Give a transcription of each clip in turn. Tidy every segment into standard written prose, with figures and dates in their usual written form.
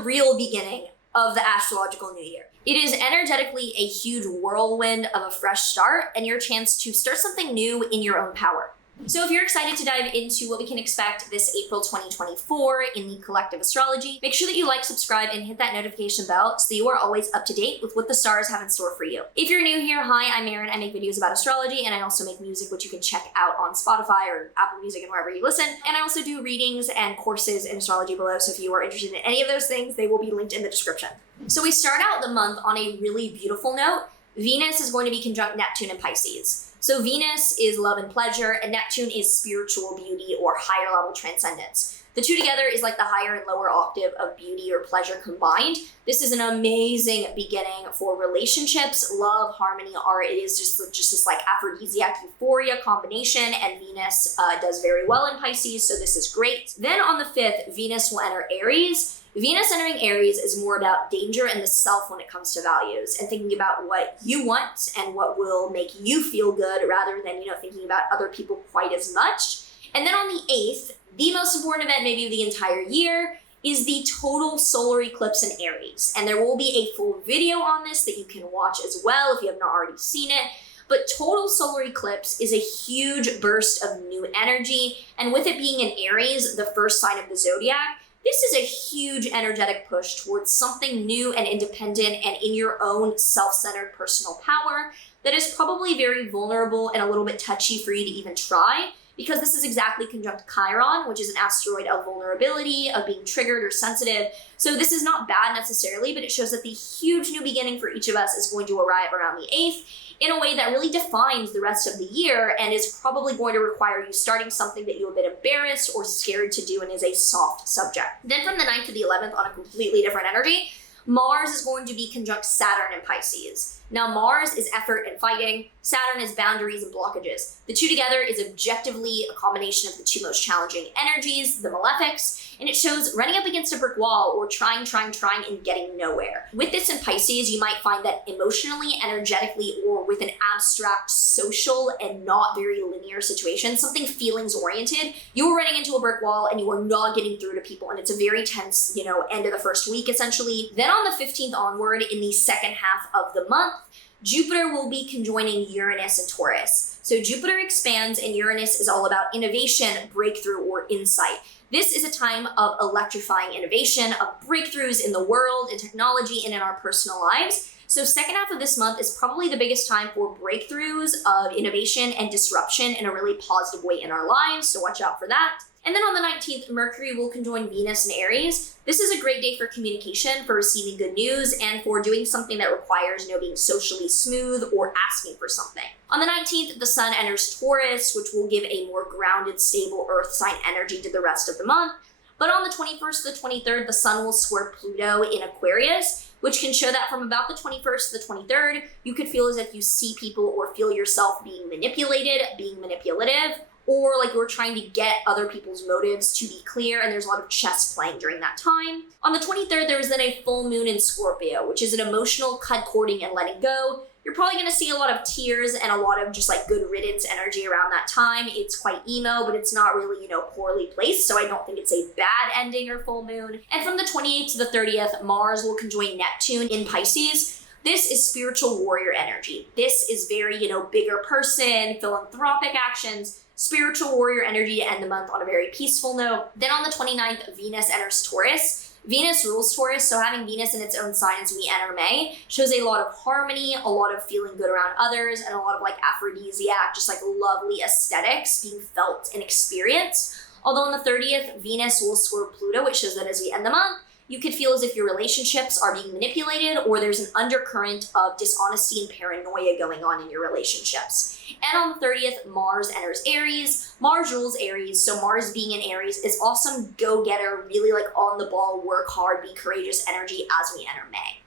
the real beginning of the astrological new year. It is energetically a huge whirlwind of a fresh start and your chance to start something new in your own power. So if you're excited to dive into what we can expect this April 2024 in the collective astrology, make sure that you like, subscribe, and hit that notification bell so that you are always up to date with what the stars have in store for you. If you're new here, hi, I'm Maren. I make videos about astrology, and I also make music, which you can check out on Spotify or Apple Music and wherever you listen. And I also do readings and courses in astrology below, so if you are interested in any of those things, they will be linked in the description. So we start out the month on a really beautiful note. Venus is going to be conjunct Neptune in Pisces. So Venus is love and pleasure, and Neptune is spiritual beauty or higher level transcendence. The two together is like the higher and lower octave of beauty or pleasure combined. This is an amazing beginning for relationships, love, harmony, art. It is just this like aphrodisiac euphoria combination, and Venus does very well in Pisces, so this is great. Then on the 5th, Venus will enter Aries. Venus entering Aries is more about danger and the self when it comes to values and thinking about what you want and what will make you feel good rather than, thinking about other people quite as much. And then on the 8th, the most important event maybe of the entire year is the total solar eclipse in Aries. And there will be a full video on this that you can watch as well if you have not already seen it. But total solar eclipse is a huge burst of new energy. And with it being in Aries, the first sign of the zodiac, this is a huge energetic push towards something new and independent and in your own self-centered personal power that is probably very vulnerable and a little bit touchy for you to even try, because this is exactly conjunct Chiron, which is an asteroid of vulnerability, of being triggered or sensitive. So this is not bad necessarily, but it shows that the huge new beginning for each of us is going to arrive around the 8th in a way that really defines the rest of the year and is probably going to require you starting something that you're a bit embarrassed or scared to do and is a soft subject. Then from the 9th to the 11th, on a completely different energy, Mars is going to be conjunct Saturn in Pisces. Now Mars is effort and fighting, Saturn is boundaries and blockages. The two together is objectively a combination of the two most challenging energies, the malefics, and it shows running up against a brick wall or trying and getting nowhere. With this in Pisces, you might find that emotionally, energetically, or with an abstract, social, and not very linear situation, something feelings oriented, you are running into a brick wall and you are not getting through to people, and it's a very tense, end of the first week essentially. Then on the 15th onward, in the second half of the month, Jupiter will be conjoining Uranus and Taurus. So Jupiter expands and Uranus is all about innovation, breakthrough, or insight. This is a time of electrifying innovation, of breakthroughs in the world, in technology, and in our personal lives. So second half of this month is probably the biggest time for breakthroughs of innovation and disruption in a really positive way in our lives, so watch out for that. And then on the 19th, Mercury will conjoin Venus in Aries. This is a great day for communication, for receiving good news, and for doing something that requires, being socially smooth or asking for something. On the 19th, the Sun enters Taurus, which will give a more grounded, stable Earth sign energy to the rest of the month. But on the 21st to the 23rd, the Sun will square Pluto in Aquarius, which can show that from about the 21st to the 23rd, you could feel as if you see people or feel yourself being manipulated, being manipulative, or like you're trying to get other people's motives to be clear, and there's a lot of chess playing during that time. On the 23rd, there is then a full moon in Scorpio, which is an emotional cut courting and letting go. You're probably going to see a lot of tears and a lot of just like good riddance energy around that time. It's quite emo, but it's not really, poorly placed, so I don't think it's a bad ending or full moon. And from the 28th to the 30th, Mars will conjoin Neptune in Pisces. This is spiritual warrior energy. This is very, bigger person, philanthropic actions, spiritual warrior energy to end the month on a very peaceful note. Then on the 29th, Venus enters Taurus. Venus rules Taurus, so having Venus in its own sign as we enter May shows a lot of harmony, a lot of feeling good around others, and a lot of like aphrodisiac, just like lovely aesthetics being felt and experienced. Although on the 30th, Venus will square Pluto, which shows that as we end the month, you could feel as if your relationships are being manipulated or there's an undercurrent of dishonesty and paranoia going on in your relationships. And on the 30th, Mars enters Aries. Mars rules Aries, so Mars being in Aries is awesome go-getter, really like on the ball, work hard, be courageous energy as we enter May.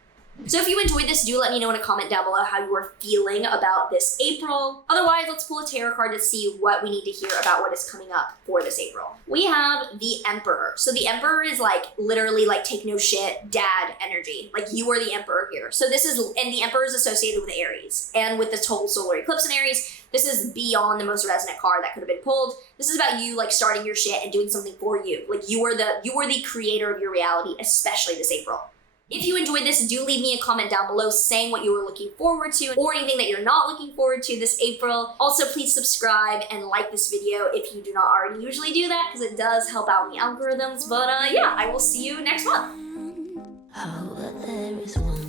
So if you enjoyed this, do let me know in a comment down below how you are feeling about this April. Otherwise, let's pull a tarot card to see what we need to hear about what is coming up for this April. We have the Emperor. So the Emperor is like literally like take no shit dad energy. Like you are the Emperor here. So this is, and the Emperor is associated with Aries. And with the total solar eclipse in Aries, this is beyond the most resonant card that could have been pulled. This is about you like starting your shit and doing something for you. Like you are the creator of your reality, especially this April. If you enjoyed this, do leave me a comment down below saying what you were looking forward to or anything that you're not looking forward to this April. Also, please subscribe and like this video if you do not already usually do that, because it does help out in the algorithms. But yeah, I will see you next month. Oh, but there is one